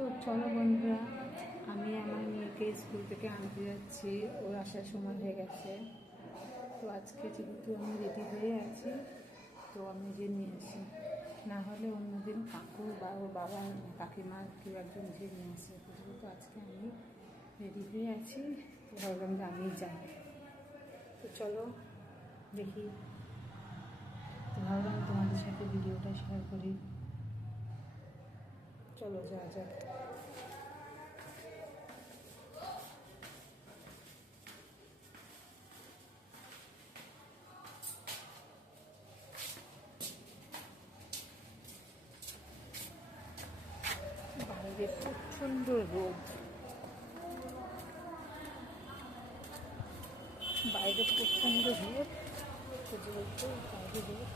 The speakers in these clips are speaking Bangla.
তো চলো বন্ধুরা, আমি আমার মেয়েকে স্কুল থেকে আনতে যাচ্ছি, ওর আসার সময় হয়ে গেছে। তো আজকে যেহেতু আমি রেডি হয়ে আছি, তো আমি যে নিয়ে আসি, না হলে অন্যদিন কাকু বা ওর বাবা কাকিমা কেউ একজন যে নিয়ে আসে। তো যেহেতু আজকে আমি রেডি হয়ে আছি, তো ভাবলাম যে আমি যাই। তো চলো দেখি, তো ভাবলাম তোমাদের সাথে ভিডিওটা শেয়ার করি। চলো যাওয়া যাক। বাইরে প্রচণ্ড রোদ, বাইরে প্রচণ্ড রোদ, যেহেতু বাইরে রোদ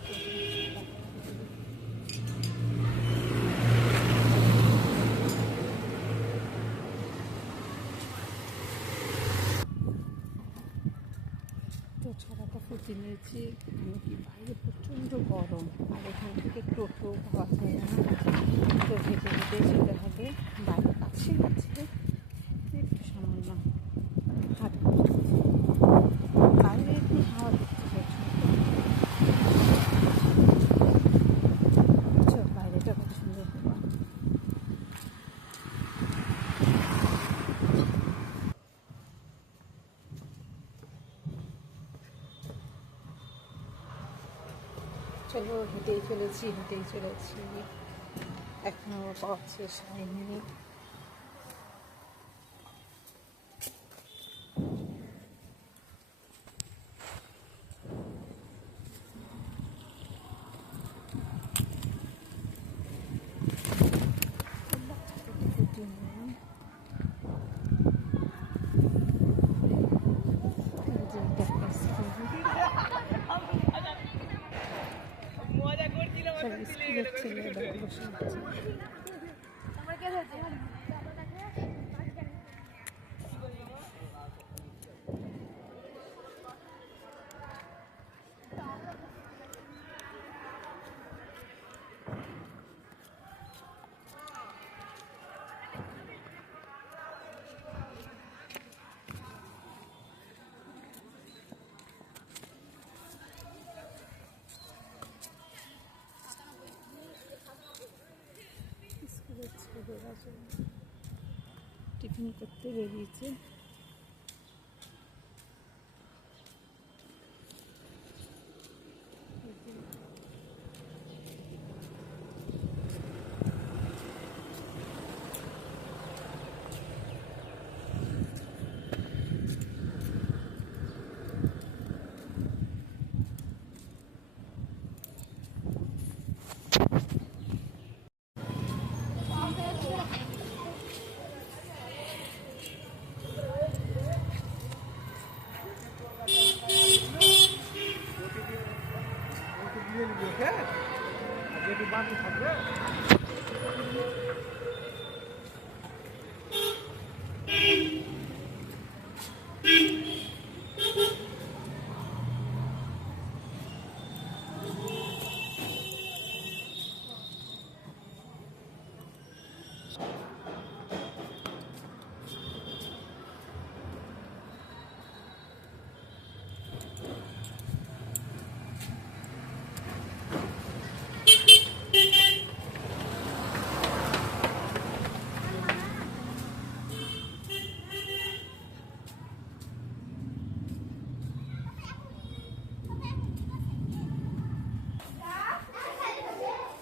তো ছাড়াটা ফুটে নিয়েছি, কেন কি বাইরে প্রচণ্ড গরম, আর এখান থেকে টোটো পাওয়া যায় না, তো হেঁটে হেঁটে যেতে হবে। বাইরে কাছে আছে, একটু সামান্য হাঁটবো, বাইরে একটু হাওয়া দেখতে পাচ্ছি। বাইরেটা কত সুন্দর হাওয়া। চলো হেঁটেই চলেছি, এখনও পথ শেষ হয়নি। স্কুলের ছেলেরা বসে আছে। টিফিন করতে বেরিয়েছে।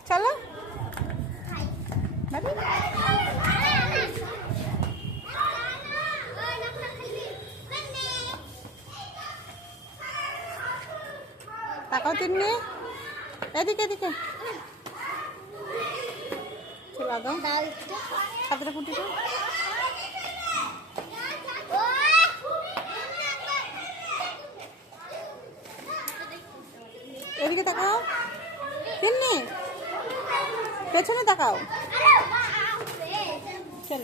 চলো তাকাও তিন্নি, এদিকে এদিকে চলে দাও, হাতটা ফুটি দাও। এদিকে তাকাও তিন্নি, পেছনে তাকাও। চল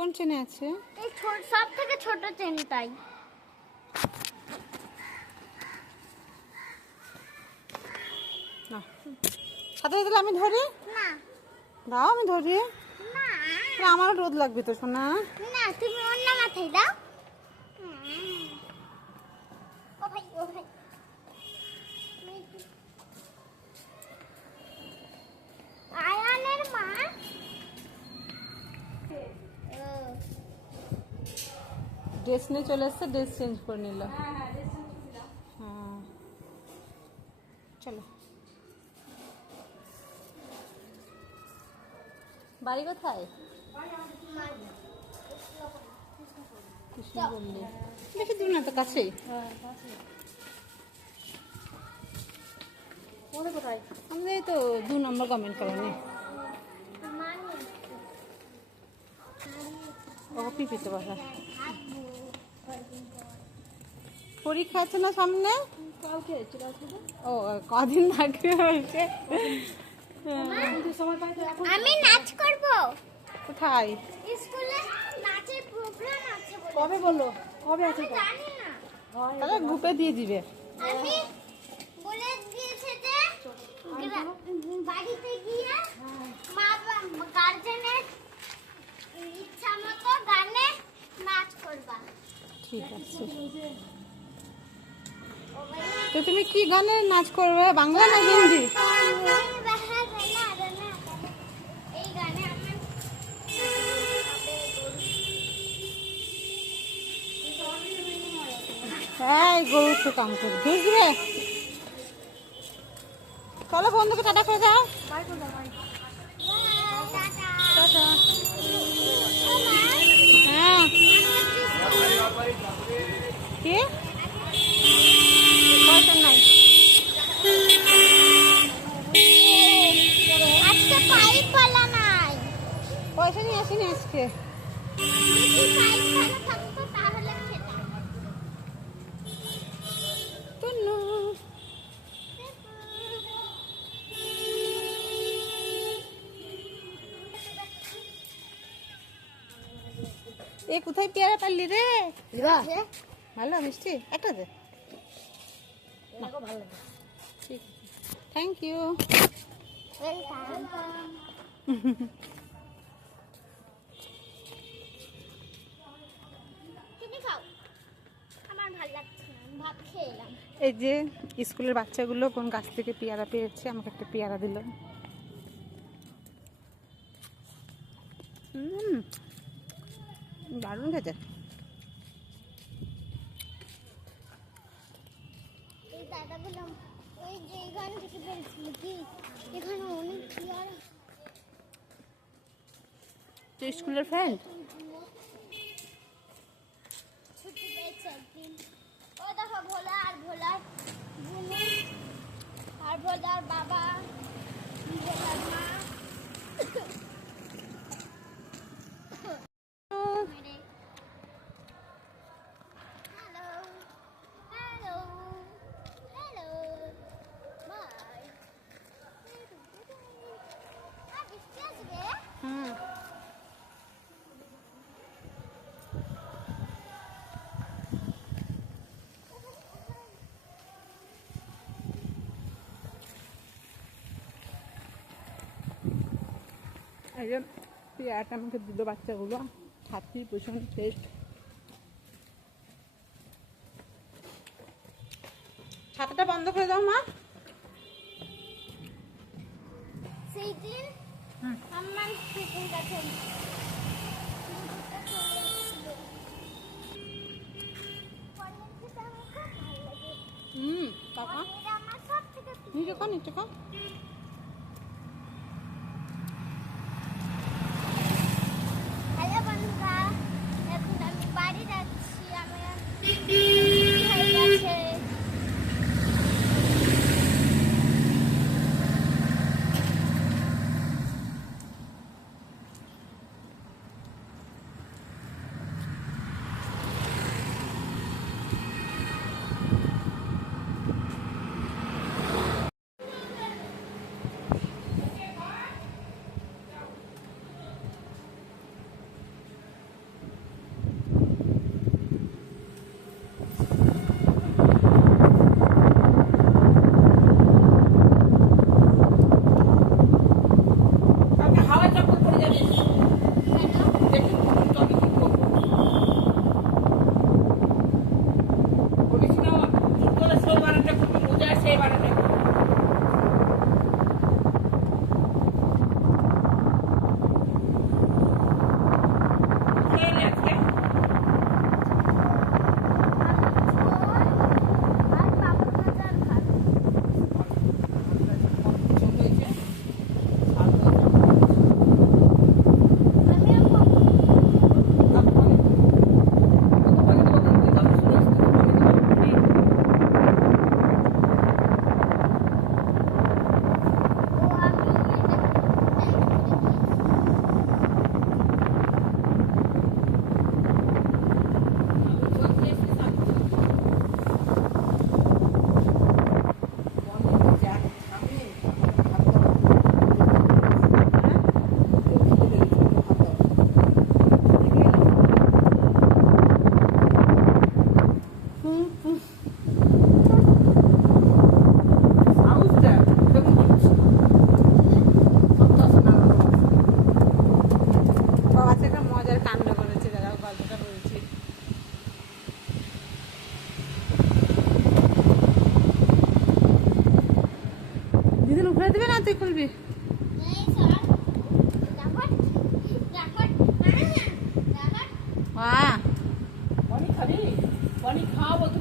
কোন চেনে আছে? এই সব থেকে ছোট চেনটাই। না সাথে দিলে আমি ধরি? না দাও আমি ধরি। না আমারও রোদ লাগবে তো সোনা। না, তুমি অন্য মাথায় দাও। ও ভাই ও ভাই, আয়ানের মা ড্রেস নিয়ে চলে এসছে, ড্রেস চেঞ্জ করে নিল। হ্যাঁ চলো। বাড়ি কোথায়? কৃষ্ণ বললি বেশি দূর না তো, কাছেই। আমাদের এই তো 2 নম্বর গভর্নমেন্ট কলোনি। ও পিপিতে বাসা। পরীক্ষা আছে না সামনে? ও কদিন থাকবে হয়েছে। আমি নাচ করব। কোথায়? স্কুলে নাচের প্রোগ্রাম আছে। কবে বললো? কবে আছে? জানি না, তাহলে গ্রুপে দিয়ে দিবে। আমি বলে দিয়েছে যে বাড়িতে গিয়ে মা গার্জেনের ইচ্ছা মতো গানে নাচ করবা। ঠিক আছে। তো তুমি কি গানে নাচ করবে, বাংলা না হিন্দি? এই গানে আমার হ্যাঁ গরু তো কাম করে বুঝবে। চলো বন্ধুকে টাটা করে দাও। টাটা। হ্যাঁ কি পয়সা নাই? আজকে পাইপ পালা নাই। পয়সা নিয়ে আসিনি আজকে। যদি পাইপ পালা থাকতো তাহলে খেতাম। টুনু এ কোথায় পেয়ারা পারলি রে? ভালো মিষ্টি একটা দে। ভালো ঠিক থ্যাংক ইউ। ওয়েলকাম। তুমি খাও, আমার ভালো লাগছে না, আমি ভাত খেয়ে এলাম। এই যে স্কুলের বাচ্চাগুলো কোন গাছ থেকে পেয়ারা পেয়েছে, আমাকে একটা পেয়ারা দিল। দারুণ খেতে। এই দাদা বললাম ওই যে এখান থেকে বলছিল কি এখানে অনেক পেয়ারা। তো স্কুলের ফ্রেন্ড ছুটি পেয়েছে একদিন। ও দেখো ভোলা আর ভোলার বুনু আর ভোলার বাবা, ভোলার মা। Hello hello hello bye. আর বৃষ্টি আসবে। হুম এই যে পেয়ারাটা আমাকে দিল বাচ্চাগুলো, খাচ্ছি ভীষণ টেস্ট। ছাতাটা বন্ধ করে দাও মা। সেই দিন আমার পিকুর কাছে কাকা আমার সব থেকে নিচে কর নিচে কর। হ্যালো বন্ধুরা, এখন আমি বাড়ি যাচ্ছি। আমার হয়ে গেছে।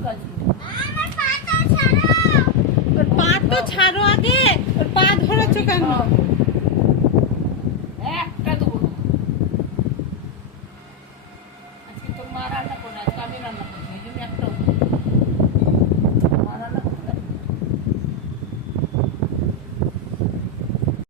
আমার পাটা ছাড়াও। ওর পা তো ছাড়ো আগে, ওর পা ধরেছো কেন?